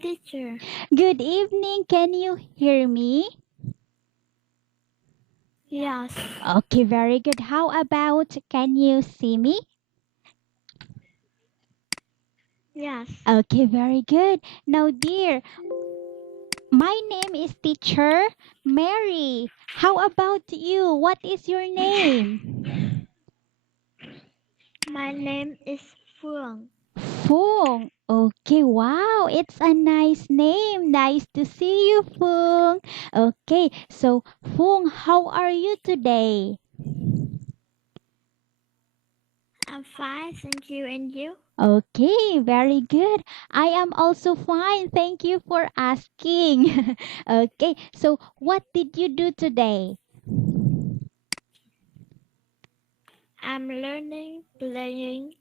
teacher. Good evening. Can you hear me? Yes. Okay, very good. How about can you see me? Yes. Okay, very good. Now, dear, my name is Teacher Mary. How about you? What is your name? My name is Phương. Phương. Okay, wow, it's a nice name. Nice to see you, Phương. Okay, so Phương, how are you today? I'm fine, thank you. And you? Okay, very good. I am also fine. Thank you for asking. Okay, so what did you do today? I'm learning, playing,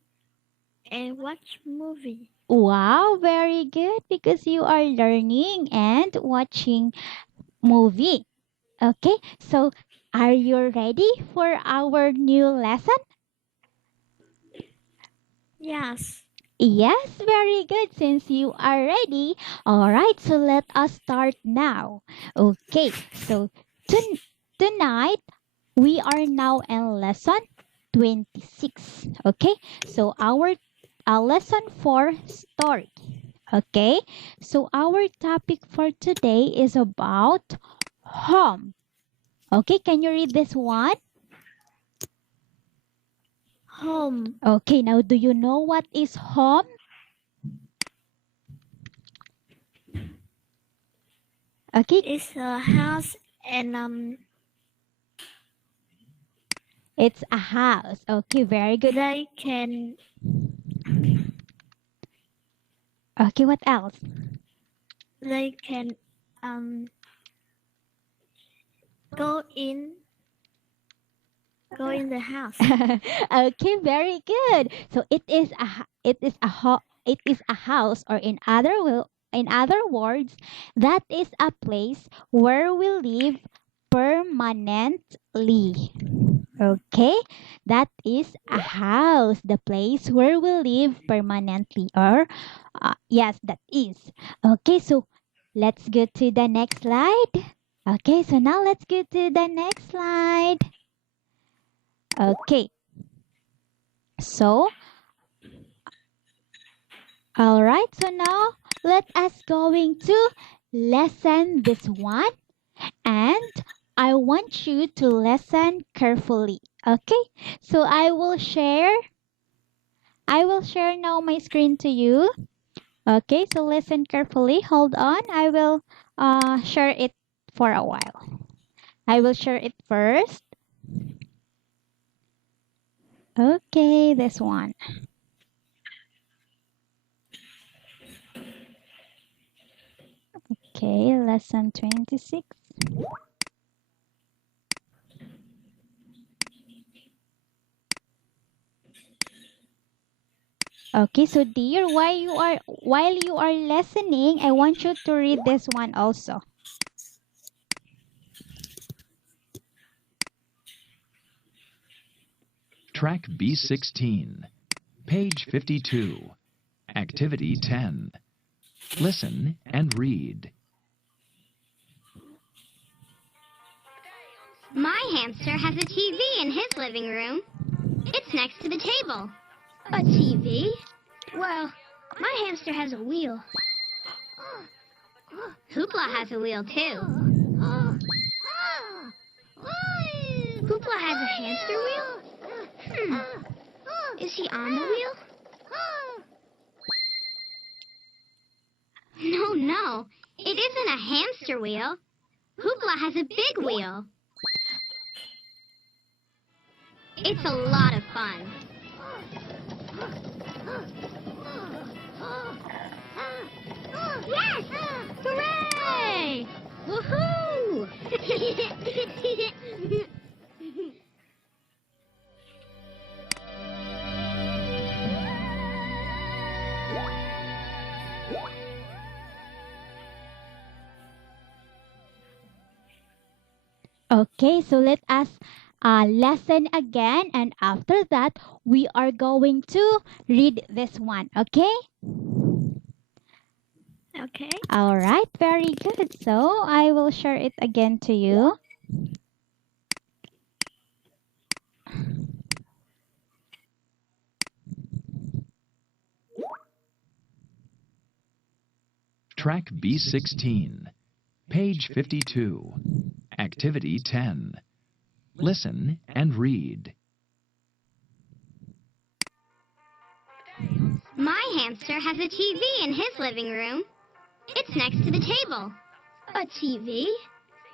and watch movie. Wow, very good because you are learning and watching movie. Okay, so are you ready for our new lesson? Yes. Yes, very good. Since you are ready, all right, so let us start now. Okay, so tonight we are now in lesson 26. Okay, so our lesson 4 story. Okay, so our topic for today is about home. Okay, can you read this one? Home Okay, now do you know what is home? Okay, is a house and it's a house. Okay, very good. they can Okay, what else? they can um go in go in the house. Okay, very good. So it is a house, or in other words, that is a place where we live permanently. Okay, that is a house, the place where we live permanently, or yes, that is. Okay, so let's go to the next slide. Okay, so now let's go to the next slide. Okay, so all right, so now let us going to lesson this one, and I want you to listen carefully. Okay, so I will share now my screen to you. Okay, so listen carefully. Hold on. I will share it for a while. I will share it first. Okay, this one. Okay, lesson 26. Okay, so dear, while you are listening, I want you to read this one also. Track B16, page 52, activity 10. Listen and read. My hamster has a TV in his living room. It's next to the table. A TV? Well, my hamster has a wheel. Hoopla has a wheel too. Hoopla has a hamster wheel? Is he on the wheel? No. It isn't a hamster wheel. Hoopla has a big wheel. It's a lot of fun. Yes! Hooray! Woohoo! Okay, so let us lesson again, and after that, we are going to read this one. Okay? Okay. All right, very good. So I will share it again to you. Track B16. Page 52. Activity 10. Listen and read. My hamster has a TV in his living room. It's next to the table. A TV?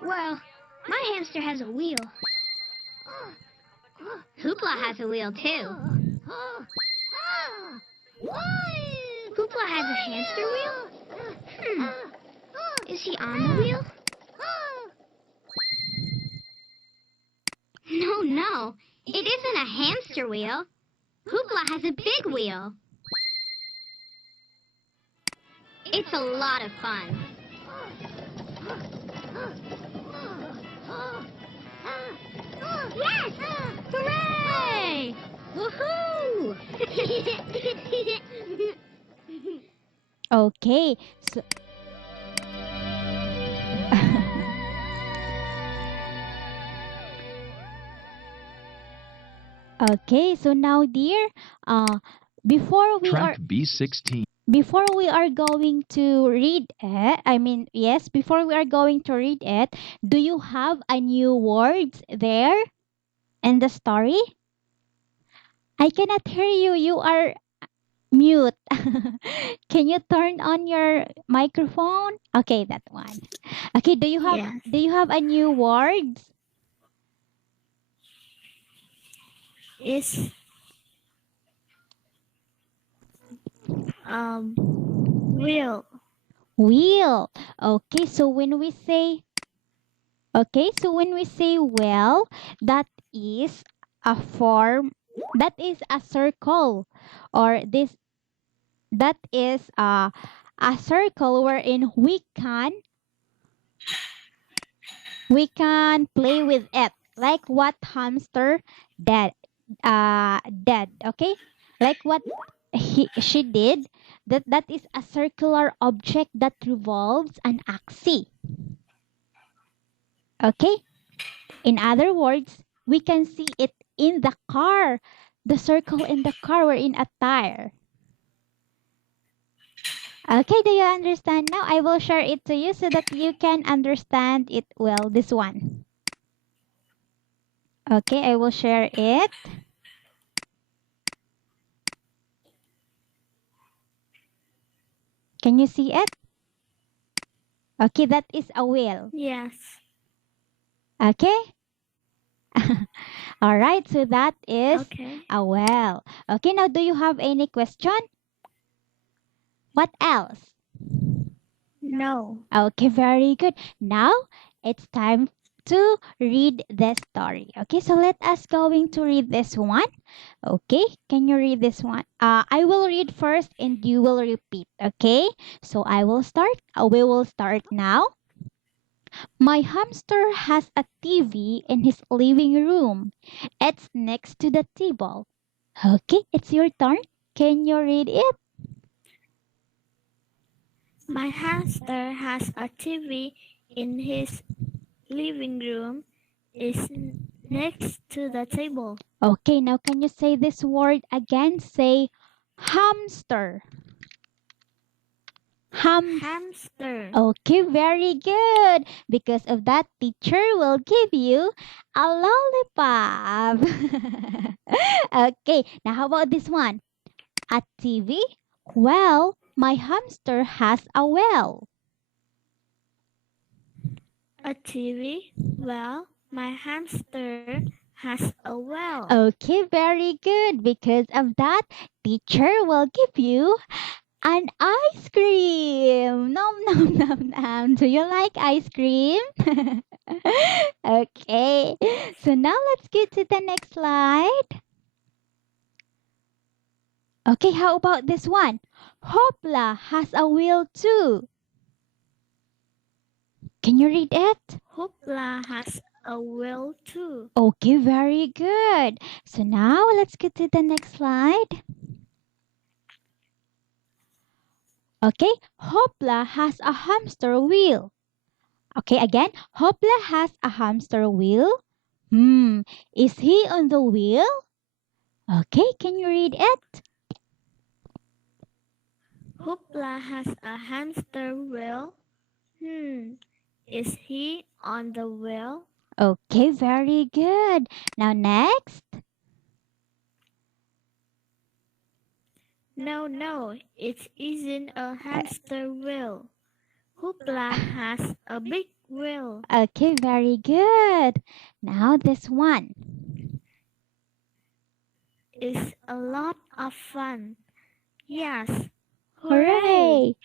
Well, my hamster has a wheel. Hoopla has a wheel too. Hoopla has a hamster wheel? Is he on the wheel? No. It isn't a hamster wheel. Hoopla has a big wheel. It's a lot of fun. Yes! Hooray! Woohoo! Okay. So okay, so now dear, before we are Track B16. before we are going to read it, yes, before we are going to read it, do you have a new words there in the story? I cannot hear you. You are mute. Can you turn on your microphone? Okay, that one. Okay, Yes. do you have a new words? Is wheel. Wheel. So when we say well, that is a form, that is a circle, or this that is a circle wherein we can play with it, like what hamster did, okay, like what she did. That is a circular object that revolves an axis. Okay, in other words, we can see it in the car, the circle in the car or in a tire. Okay, do you understand now? I will share it to you so that you can understand it well, this one. Okay, I will share it. Can you see it? Okay, that is a wheel. Yes. Okay? All right, so that is Okay. a well. Okay, now do you have any question? What else? No. Okay, very good. Now it's time to read the story. Okay, so let us going to read this one. Okay, can you read this one? I will read first and you will repeat. Okay, so I will start. We will start now. My hamster has a TV in his living room. It's next to the table. Okay, it's your turn. Can you read it? My hamster has a TV in his living room. Is next to the table. Okay, now can you say this word again? Say hamster. Hamster. Okay, very good. Because of that, teacher will give you a lollipop. Okay, now how about this one? A TV? Well, my hamster has a well. A TV? Well, my hamster has a well. Okay, very good. Because of that, teacher will give you an ice cream. Nom nom nom nom. Do you like ice cream? Okay. So now let's get to the next slide. Okay, how about this one? Hopla has a wheel too. Can you read it? Hoopla has a wheel too. Okay, very good. So now let's get to the next slide. Okay, Hopla has a hamster wheel. Okay, again, Hopla has a hamster wheel. Is he on the wheel? Okay, can you read it? Hoopla has a hamster wheel. Is he on the wheel? Okay, very good. Now next. No, it isn't a hamster wheel. Hoopla has a big wheel. Okay, very good. Now this one. It's a lot of fun. Yes. Hooray! Hooray!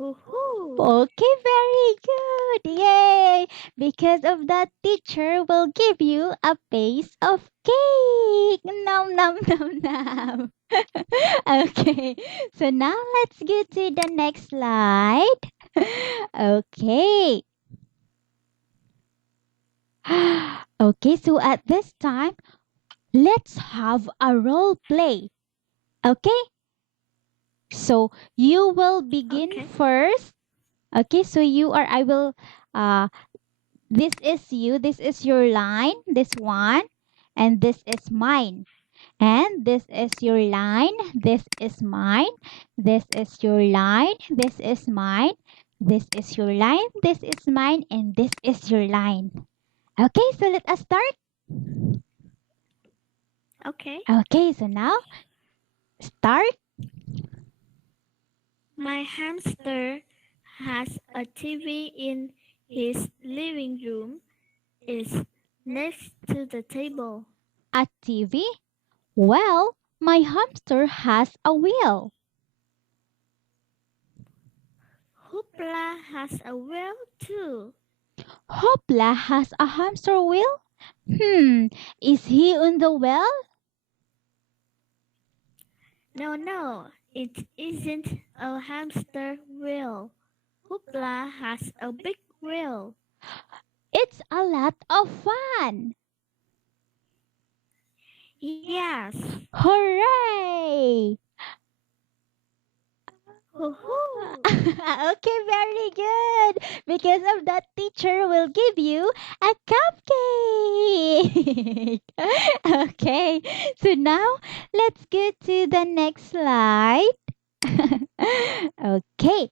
Woohoo! Okay, very good. Yay! Because of that, teacher will give you a piece of cake. Nom nom nom nom. Okay, so now let's go to the next slide. Okay. Okay, so at this time, let's have a role play. Okay? So you will begin Okay. first. Okay, so I will, uh, this is you, this is your line, this one, and this is mine. And this is your line, this is mine, this is your line, this is mine, this is your line, this is mine, and this is your line. Okay, so let us start. Okay. Okay, so now start. My hamster has a TV in his living room. It's next to the table. A TV? Well, my hamster has a wheel. Hoopla has a wheel too. Hopla has a hamster wheel? Is he on the wheel? No, it isn't a hamster wheel. Hoopla has a big wheel. It's a lot of fun. Yes. Hooray! Woohoo! Okay, very good. Because of that, teacher will give you a cupcake. Okay, so now let's go to the next slide. Okay,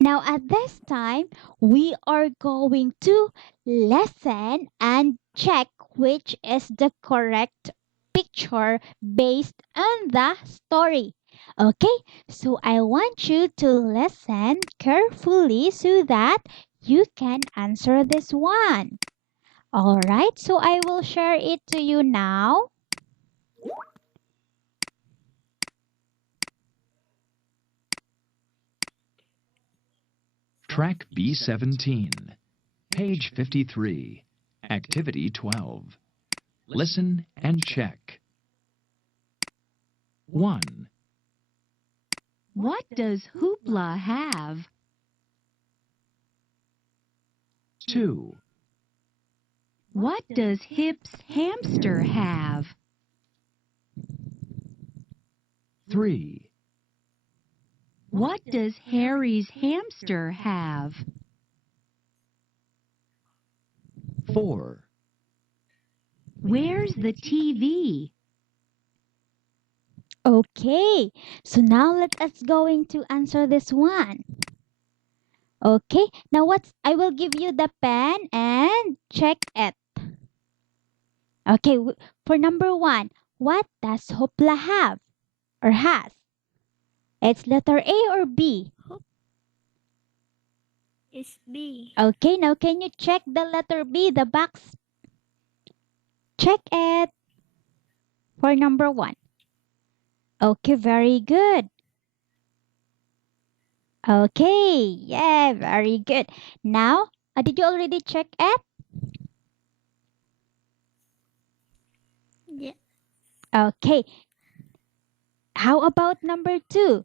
now at this time, we are going to listen and check which is the correct picture based on the story. Okay, so I want you to listen carefully so that you can answer this one. All right, so I will share it to you now. Track B17. Page 53. Activity 12. Listen and check. 1, What does Hoopla have? 2, What does Hip's hamster have? 3, What does Harry's hamster have? 4, Where's the TV? Okay, so now let us going to answer this one. Okay, now I will give you the pen and check it. Okay, for number 1, what does Hopla have or has? It's letter A or B? It's B. Okay, now can you check the letter B, the box? Check it for number 1. Okay, very good. Okay, yeah, very good. Now, did you already check it? Yeah. Okay. How about number 2?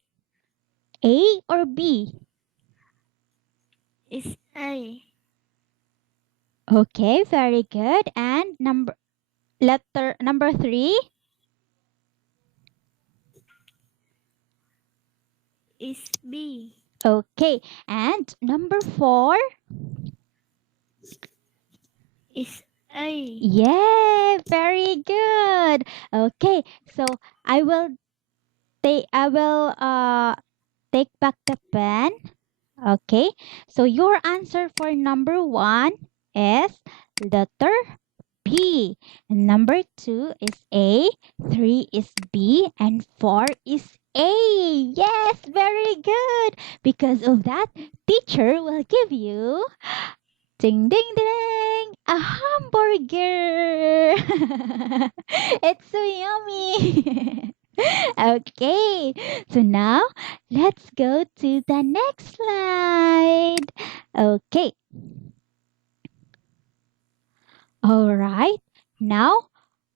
A or B? It's A. Okay, very good. And letter number 3? is B. Okay, and number 4? Is A. Yeah, very good. Okay, so I will take back the pen. Okay, so your answer for number 1 is letter B. And number 2 is A, 3 is B, and 4 is A. Yes, very good. Because of that, teacher will give you ding ding ding a hamburger. It's so yummy. Okay, so now let's go to the next slide. Okay, all right. Now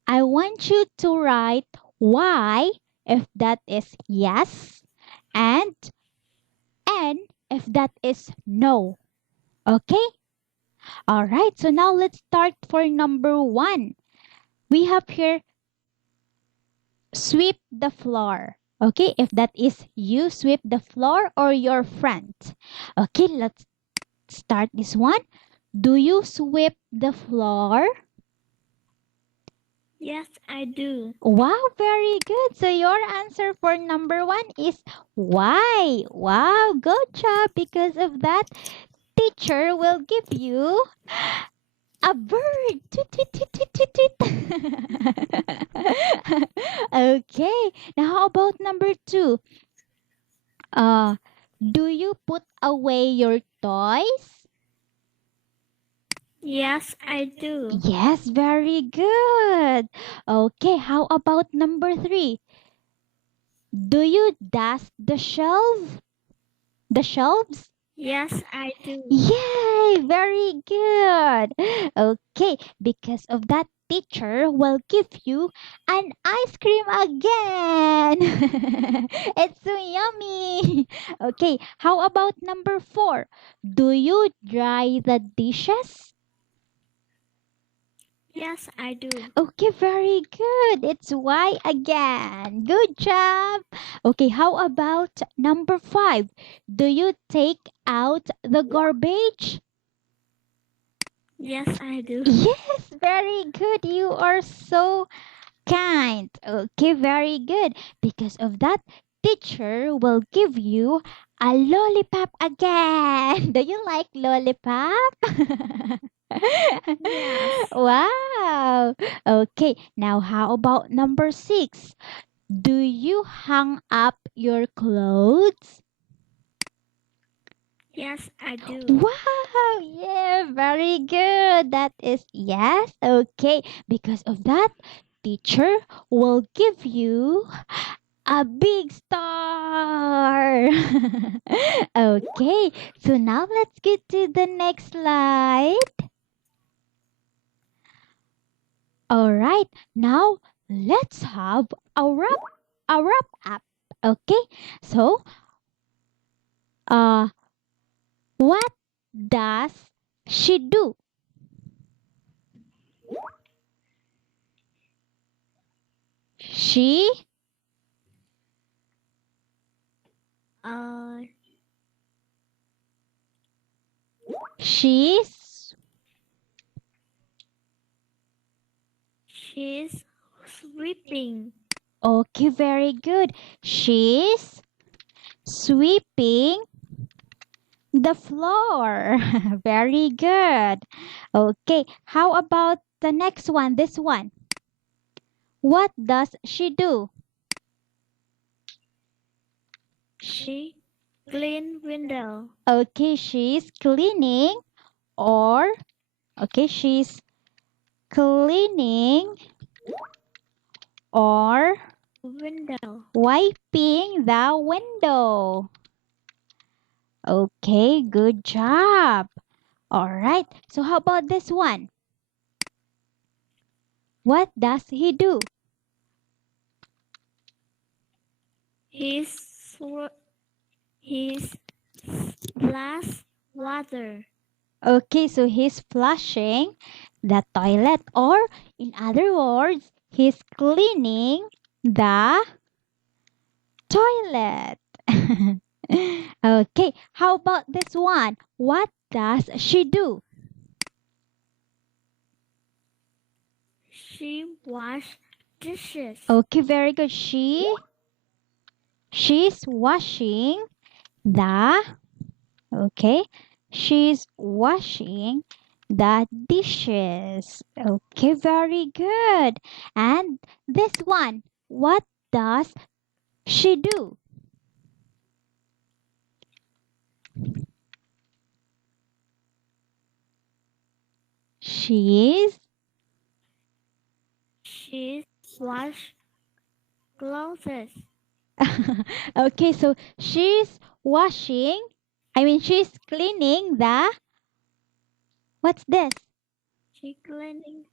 I want you to write why if that is yes and N if that is no. Okay? All right. So now let's start for number 1. We have here sweep the floor. Okay? If that is you sweep the floor or your friend. Okay, let's start this one. Do you sweep the floor? Yes, I do. Wow, very good. So your answer for number 1 is why. Wow, good job. Because of that, teacher will give you a bird. Tweet, tweet, tweet, tweet, tweet, tweet. Okay, now how about number 2? Uh, do you put away your toys? Yes, I do. Yes, very good. Okay, how about number 3? Do you dust the shelf? The shelves? Yes, I do. Yay, very good. Okay, because of that, teacher will give you an ice cream again. It's so yummy. Okay, how about number 4? Do you dry the dishes? Yes, I do. Okay, very good. It's why again. Good job. Okay, how about number 5? Do you take out the garbage? Yes, I do. Yes, very good. You are so kind. Okay, very good. Because of that, teacher will give you a lollipop again. Do you like lollipop? Yes. Wow. Okay, now how about number 6? Do you hang up your clothes? Yes, I do. Wow, yeah, very good. That is yes. Okay, because of that, teacher will give you a big star. Okay, so now let's get to the next slide. All right, now let's have a wrap up. Okay, so uh, what does she do? She Uh, she's she's sweeping. okay, very good. She's sweeping the floor. Very good. Okay, how about the next one? This one. What does she do? She clean window. Okay, she's cleaning or okay, she's cleaning or Window. wiping the window. Okay, good job. All right. So how about this one? What does he do? He's he's splash water. Okay, so he's flushing the toilet, or in other words, he's cleaning the toilet. Okay, how about this one? What does she do? She wash dishes. Okay, very good. She's washing the okay. She's washing the dishes. Okay, very good. And this one, what does she do? She's She wash clothes. okay, so she's washing, she's cleaning the what's this? She cleaning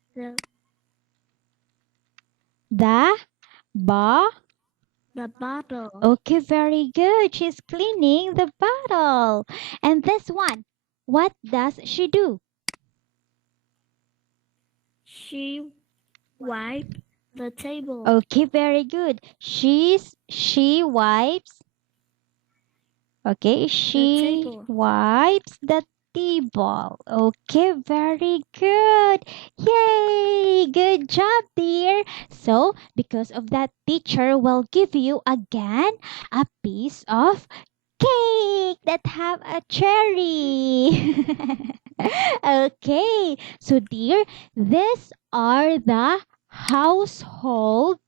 The bar. the bottle. Okay, very good. She's cleaning the bottle. And this one, what does she do? She wipe the table. Okay, very good. She wipes. Okay, she table. wipes the table. Okay, very good. Yay! Good job, dear. So, because of that, teacher will give you again a piece of cake that have a cherry. Okay, so dear, these are the household.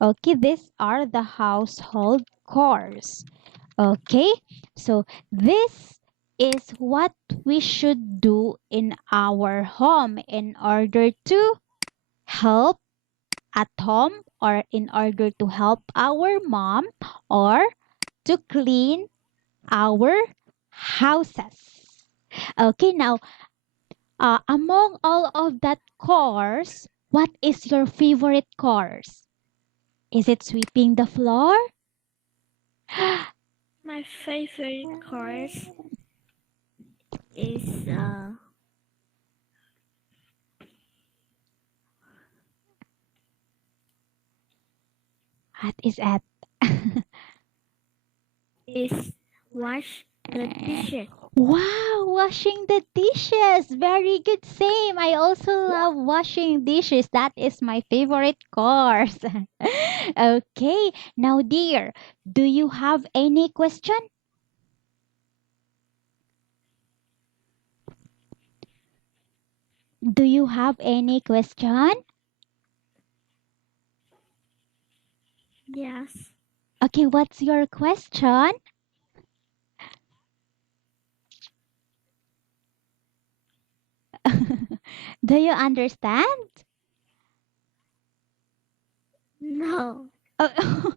Okay, these are the household chores. Okay, so this is what we should do in our home in order to help at home or in order to help our mom or to clean our houses. Okay, now among all of that chores, what is your favorite chores? Is it sweeping the floor? My favorite course is What is that? is wash the dishes. Wow, washing the dishes. Very good. Same. I also love washing dishes. That is my favorite course. Okay. Now, dear, do you have any question? Do you have any question? Yes. Okay, what's your question? Do you understand? No. Oh,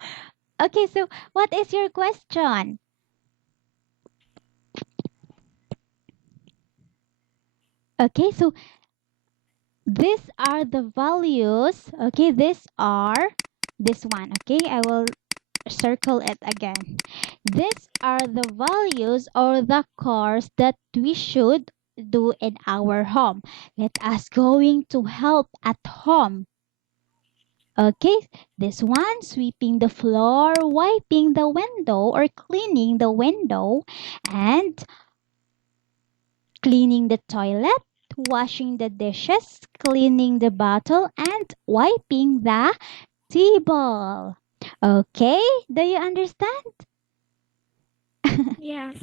okay, so what is your question? Okay, so these are the values. Okay, these are this one. Okay, I will circle it again. These are the values or the cores that we should do in our home. Let us going to help at home. Okay, this one sweeping the floor, wiping the window or cleaning the window, and cleaning the toilet, washing the dishes, cleaning the bottle, and wiping the table. Okay, do you understand? Yes.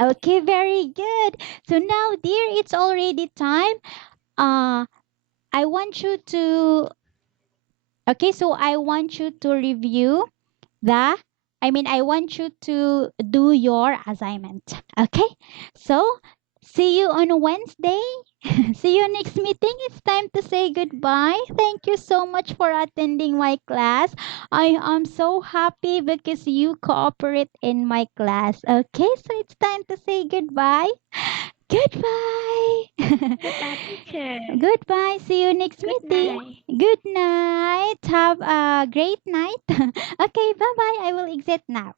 Okay, very good. So now, dear, it's already time. I want you to, okay, so I want you to review the, I want you to do your assignment. Okay, so see you on Wednesday. See you next meeting. It's time to say goodbye. Thank you so much for attending my class. I am so happy because you cooperate in my class. Okay, so it's time to say goodbye. Goodbye. Goodbye, teacher. Goodbye. See you next Good meeting. night. Good night. Have a great night. Okay, bye bye. I will exit now.